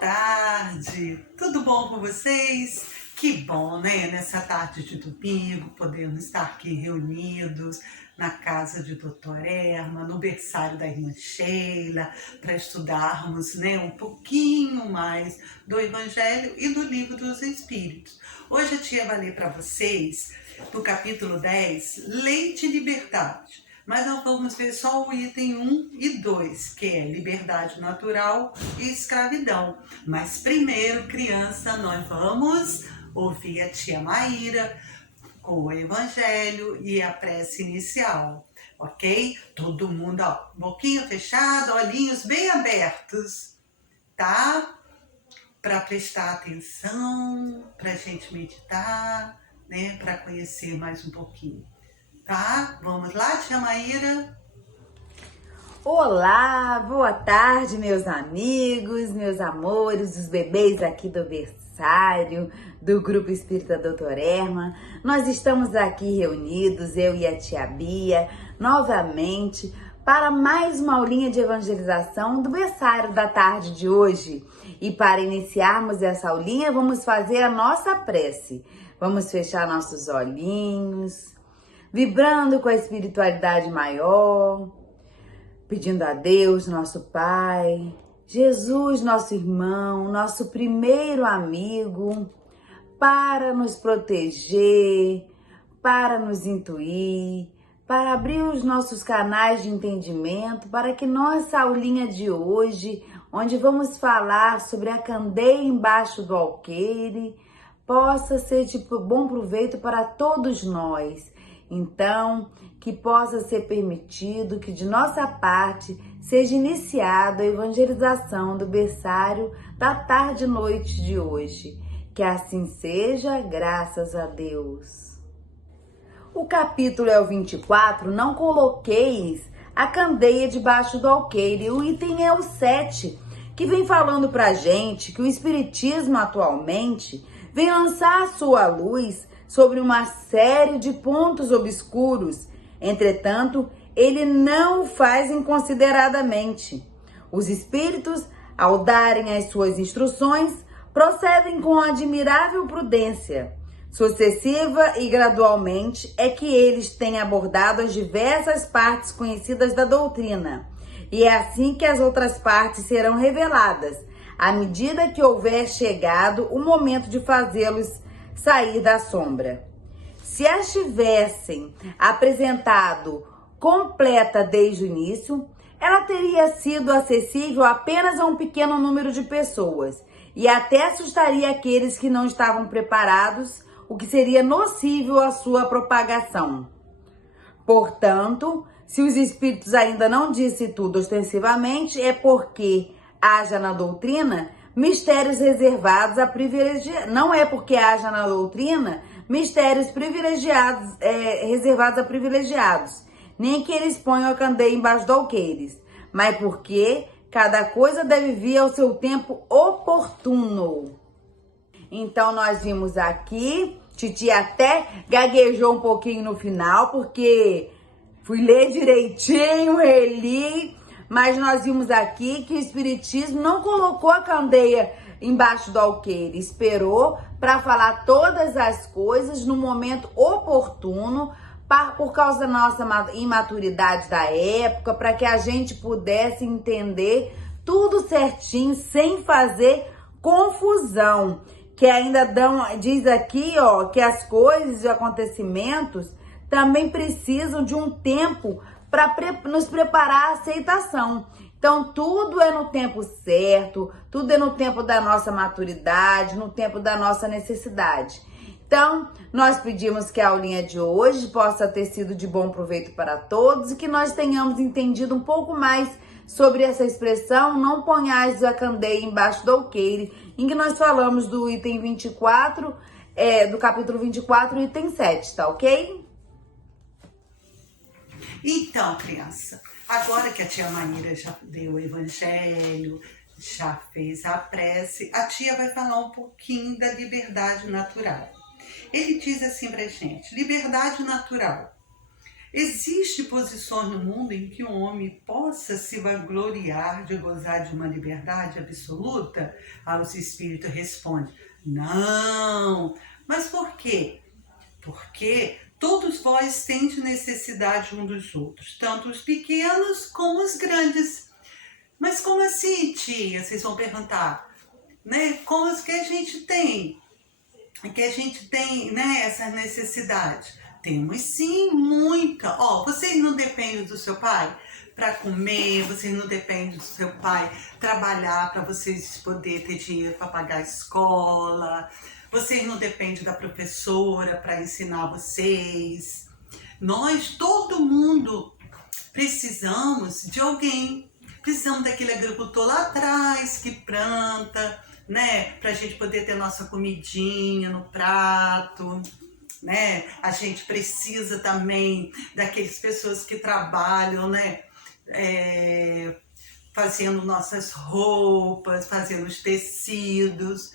tarde, tudo bom com vocês? Que bom, né? Nessa tarde de domingo, podemos estar aqui reunidos na casa de Doutor Erma, no berçário da irmã Sheila, para estudarmos, né, um pouquinho mais do Evangelho e do Livro dos Espíritos. Hoje a tia vai ler para vocês, no capítulo 10, Leite e Liberdade. Mas nós vamos ver só o item 1 e 2, que é liberdade natural e escravidão. Mas primeiro, criança, nós vamos ouvir a tia Maíra com o Evangelho e a prece inicial, ok? Todo mundo, ó, boquinha fechada, olhinhos bem abertos, tá? Para prestar atenção, para a gente meditar, né? Para conhecer mais um pouquinho. Tá? Vamos lá, tia Maíra? Olá, boa tarde, meus amigos, meus amores, os bebês aqui do berçário, do Grupo Espírita Doutor Erma. Nós estamos aqui reunidos, eu e a tia Bia, novamente, para mais uma aulinha de evangelização do berçário da tarde de hoje. E para iniciarmos essa aulinha, vamos fazer a nossa prece. Vamos fechar nossos olhinhos, vibrando com a espiritualidade maior, pedindo a Deus, nosso Pai, Jesus, nosso irmão, nosso primeiro amigo, para nos proteger, para nos intuir, para abrir os nossos canais de entendimento, para que nossa aulinha de hoje, onde vamos falar sobre a candeia embaixo do alqueire, possa ser de bom proveito para todos nós. Então, que possa ser permitido que de nossa parte seja iniciada a evangelização do berçário da tarde e noite de hoje. Que assim seja, graças a Deus. O capítulo é o 24, não coloqueis a candeia debaixo do alqueire. O item é o 7, que vem falando pra gente que o Espiritismo atualmente vem lançar a sua luz sobre uma série de pontos obscuros. Entretanto, ele não o faz inconsideradamente. Os espíritos, ao darem as suas instruções, procedem com admirável prudência. Sucessiva e gradualmente é que eles têm abordado as diversas partes conhecidas da doutrina. E é assim que as outras partes serão reveladas, à medida que houver chegado o momento de fazê-los sair da sombra. Se as tivessem apresentado completa desde o início, ela teria sido acessível apenas a um pequeno número de pessoas e até assustaria aqueles que não estavam preparados, o que seria nocivo à sua propagação. Portanto, se os espíritos ainda não disse tudo ostensivamente, é porque haja na doutrina mistérios reservados a privilegiados. Não é porque haja na doutrina mistérios privilegiados, reservados a privilegiados, nem que eles ponham a candeia embaixo do alqueires, mas porque cada coisa deve vir ao seu tempo oportuno. Então nós vimos aqui, Titi até gaguejou um pouquinho no final, porque fui ler direitinho, reli, mas nós vimos aqui que o Espiritismo não colocou a candeia embaixo do alqueire, esperou para falar todas as coisas no momento oportuno, por causa da nossa imaturidade da época, para que a gente pudesse entender tudo certinho, sem fazer confusão. Que ainda diz aqui, ó, que as coisas e acontecimentos também precisam de um tempo para nos preparar à aceitação. Então, tudo é no tempo certo, tudo é no tempo da nossa maturidade, no tempo da nossa necessidade. Então, nós pedimos que a aulinha de hoje possa ter sido de bom proveito para todos e que nós tenhamos entendido um pouco mais sobre essa expressão, não ponhais a candeia embaixo do alqueire, em que nós falamos do item 24, do capítulo 24, item 7, tá ok? Então, criança, agora que a tia Maíra já deu o Evangelho, já fez a prece, a tia vai falar um pouquinho da liberdade natural. Ele diz assim pra gente: liberdade natural Existem posições no mundo em que um homem possa se vangloriar de gozar de uma liberdade absoluta? Aí os espíritos respondem, não. Mas por quê? Porque todos vós tendes necessidade um dos outros, tanto os pequenos como os grandes. Mas como assim, tia? Vocês vão perguntar, né? Como que a gente tem? Né, essas necessidades? Temos sim, muita. Ó, vocês não dependem do seu pai para comer, vocês não dependem do seu pai trabalhar para vocês poderem ter dinheiro para pagar a escola, vocês não dependem da professora para ensinar vocês. Nós, todo mundo, precisamos de alguém. Precisamos daquele agricultor lá atrás que planta, né? Pra gente poder ter nossa comidinha no prato, né? A gente precisa também daquelas pessoas que trabalham, né? Fazendo nossas roupas, fazendo os tecidos.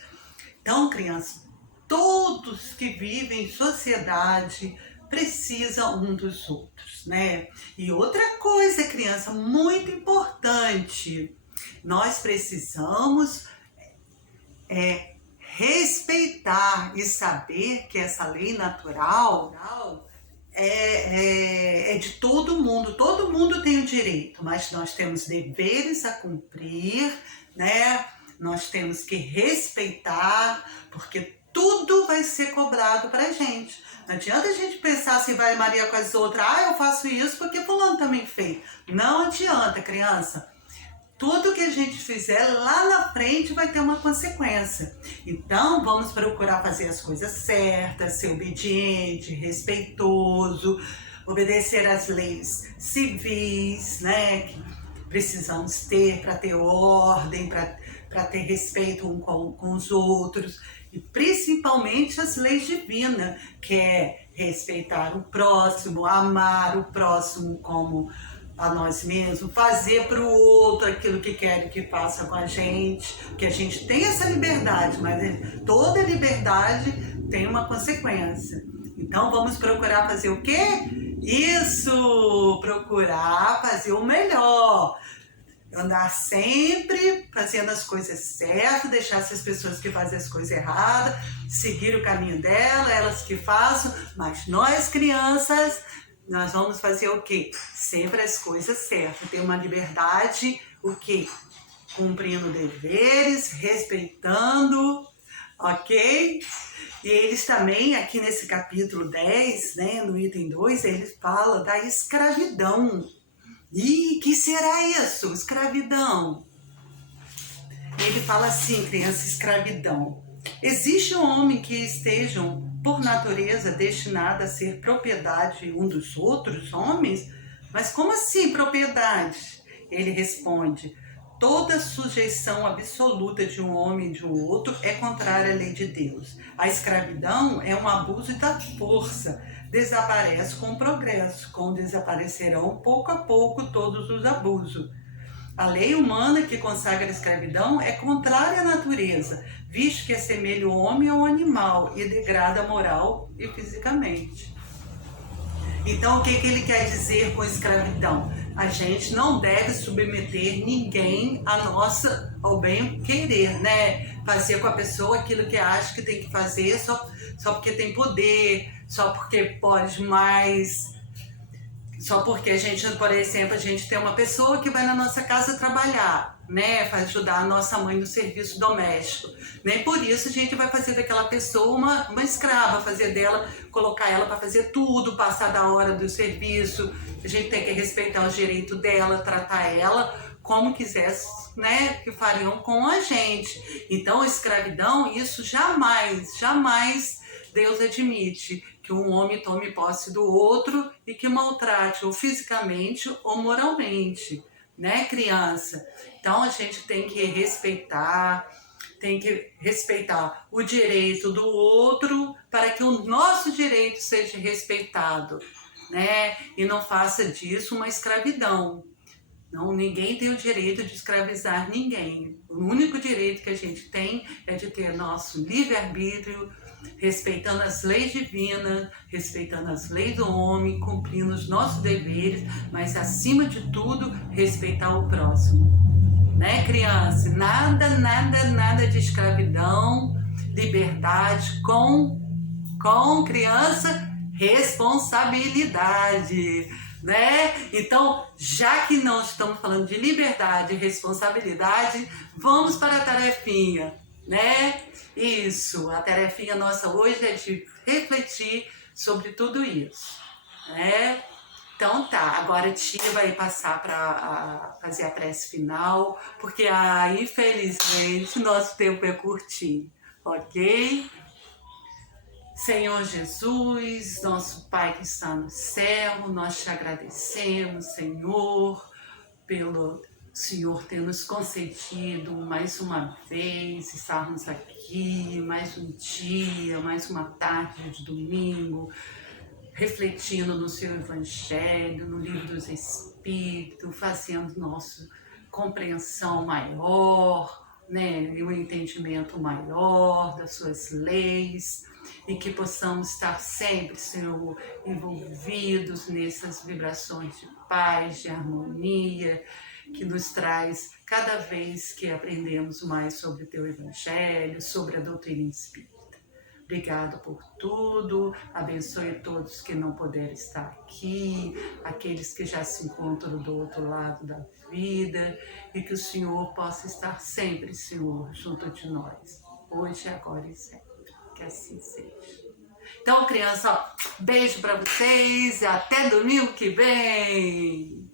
Então, crianças, todos que vivem em sociedade precisam um dos outros, né? E outra coisa, criança, muito importante, nós precisamos respeitar e saber que essa lei natural é de todo mundo tem o direito, mas nós temos deveres a cumprir, né? Nós temos que respeitar, porque tudo vai ser cobrado pra gente. Não adianta a gente pensar assim, vai Maria com as outras, eu faço isso porque fulano também fez. Não adianta, criança. Tudo que a gente fizer lá na frente vai ter uma consequência. Então, vamos procurar fazer as coisas certas, ser obediente, respeitoso, obedecer às leis civis, né? Que precisamos ter para ter ordem, para ter respeito um com os outros. E principalmente as leis divinas, que é respeitar o próximo, amar o próximo como a nós mesmos, fazer para o outro aquilo que quer que faça com a gente, que a gente tem essa liberdade, mas toda liberdade tem uma consequência. Então vamos procurar fazer o quê? Isso! Procurar fazer o melhor. Andar sempre fazendo as coisas certas, deixar essas pessoas que fazem as coisas erradas, seguir o caminho dela, elas que façam, mas nós crianças, nós vamos fazer o quê? Sempre as coisas certas, ter uma liberdade, o quê? Cumprindo deveres, respeitando, ok? E eles também, aqui nesse capítulo 10, né, no item 2, eles falam da escravidão. E que será isso? Escravidão. Ele fala assim, criança, escravidão. Existe um homem que estejam, por natureza, destinado a ser propriedade um dos outros homens? Mas como assim propriedade? Ele responde, toda sujeição absoluta de um homem e de um outro é contrária à lei de Deus. A escravidão é um abuso da força, desaparece com o progresso, como desaparecerão pouco a pouco todos os abusos. A lei humana que consagra a escravidão é contrária à natureza, visto que assemelha o homem ao animal e degrada moral e fisicamente. Então, o que ele quer dizer com escravidão? A gente não deve submeter ninguém ao bem querer, né? Fazer com a pessoa aquilo que acha que tem que fazer só porque tem poder, só porque pode mais, só porque a gente, por exemplo, a gente tem uma pessoa que vai na nossa casa trabalhar, né, para ajudar a nossa mãe no serviço doméstico. Nem por isso a gente vai fazer daquela pessoa uma escrava, fazer dela, colocar ela para fazer tudo, passar da hora do serviço. A gente tem que respeitar os direitos dela, tratar ela como quisesse, né, que fariam com a gente. Então, a escravidão, isso jamais Deus admite que um homem tome posse do outro e que maltrate ou fisicamente ou moralmente, né, criança? Então a gente tem que respeitar o direito do outro para que o nosso direito seja respeitado, né? E não faça disso uma escravidão. Não, ninguém tem o direito de escravizar ninguém. O único direito que a gente tem é de ter nosso livre-arbítrio, respeitando as leis divinas, respeitando as leis do homem, cumprindo os nossos deveres, mas acima de tudo, respeitar o próximo. Né, criança? Nada de escravidão, liberdade com criança, responsabilidade, né? Então, já que não estamos falando de liberdade e responsabilidade, vamos para a tarefinha, né? Isso, a tarefinha nossa hoje é de refletir sobre tudo isso, né? Então tá, agora a tia vai passar para fazer a prece final, porque infelizmente nosso tempo é curtinho, ok? Senhor Jesus, nosso Pai que está no céu, nós te agradecemos, Senhor, pelo Senhor ter nos concedido mais uma vez estarmos aqui, mais um dia, mais uma tarde de domingo, refletindo no seu Evangelho, no Livro dos Espíritos, fazendo nossa compreensão maior, né, e um entendimento maior das suas leis, e que possamos estar sempre, Senhor, envolvidos nessas vibrações de paz, de harmonia, que nos traz cada vez que aprendemos mais sobre o Teu Evangelho, sobre a doutrina espírita. Obrigado por tudo, abençoe todos que não puderam estar aqui, aqueles que já se encontram do outro lado da vida, e que o Senhor possa estar sempre, Senhor, junto de nós, hoje, agora e sempre. Que assim seja. Então, criança, ó, beijo para vocês e até domingo que vem!